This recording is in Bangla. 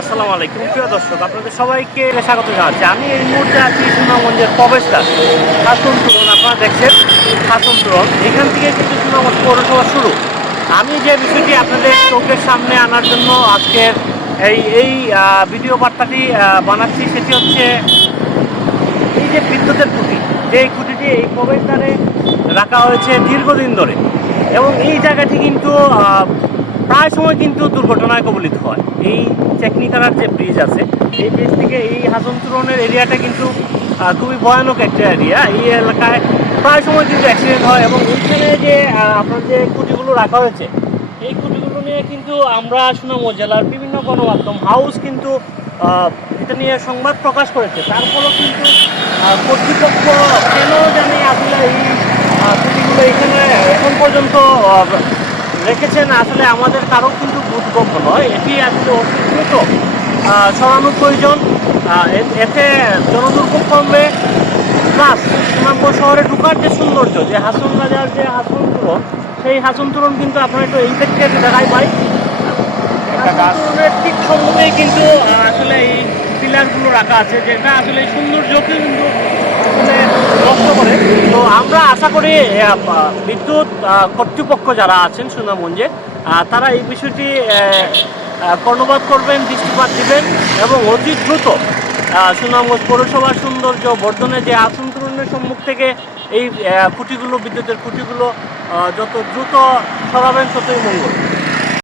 আসসালামু আলাইকুম। প্রিয় দর্শক, আপনাদের সবাইকে স্বাগত জানাচ্ছি। আমি এই মুহূর্তে আছি সুনামগঞ্জের প্রবেশদ্বার হাসন তুরন আপনারা দেখছেন হাসন তুরন এখান থেকে কিন্তু সুনামগঞ্জ পৌরসভা শুরু। আমি যে বিষয়টি আপনাদের চোখের সামনে আনার জন্য আজকের এই এই ভিডিও বার্তাটি বানাচ্ছি, সেটি হচ্ছে এই যে বিদ্যুতের খুঁটি, যে এই খুঁটিটি এই প্রবেশদ্বারে রাখা হয়েছে দীর্ঘদিন ধরে। এবং এই জায়গাটি কিন্তু প্রায় সময় কিন্তু দুর্ঘটনায় কবলিত হয়। এই টেকনিকালার যে ব্রিজ আছে এই ব্রিজ থেকে এই হাসনচুরনের এরিয়াটা কিন্তু খুবই ভয়ানক একটা এরিয়া এই এলাকায় প্রায় সময় কিন্তু অ্যাক্সিডেন্ট হয় এবং এইখানে যে আপনার যে খুঁটিগুলো রাখা হয়েছে এই খুঁটিগুলো নিয়ে কিন্তু আমরা সুনামগঞ্জ জেলার বিভিন্ন গণমাধ্যম হাউস কিন্তু এটা নিয়ে সংবাদ প্রকাশ করেছে। তারপরেও কিন্তু কর্তৃপক্ষ কেন জানি আসলে এই আহ, খুঁটিগুলো এখানে এখন পর্যন্ত রেখেছেন আসলে আমাদের কারও কিন্তু বোধগম্য নয়। এটি আসলে অতি দ্রুত সরানোর প্রয়োজন এতে জনদুর্ভোগ কমবে। প্লাস সুনামগঞ্জ শহরে ঢুকার যে সৌন্দর্য যে হাসন রাজার যে হাসন তুরন সেই হাসন তুরন কিন্তু আপনার একটু এই থেকে দেখাই পাই ঠিক সম্মুখেই কিন্তু আসলে এই পিলারগুলো রাখা আছে যেটা আসলে সৌন্দর্যকে কিন্তু আসলে নষ্ট করে তো আমরা আশা করি বিদ্যুৎ কর্তৃপক্ষ যারা আছেন সুনামগঞ্জে তারা এই বিষয়টি কর্ণপাত করবেন, দৃষ্টিপাত দিবেন এবং অতি দ্রুত সুনামগঞ্জ পৌরসভার সৌন্দর্য বর্ধনে যে আসন্তরণের সম্মুখ থেকে এই খুঁটিগুলো, বিদ্যুতের খুঁটিগুলো যত দ্রুত সরাবেন, ততই মঙ্গল।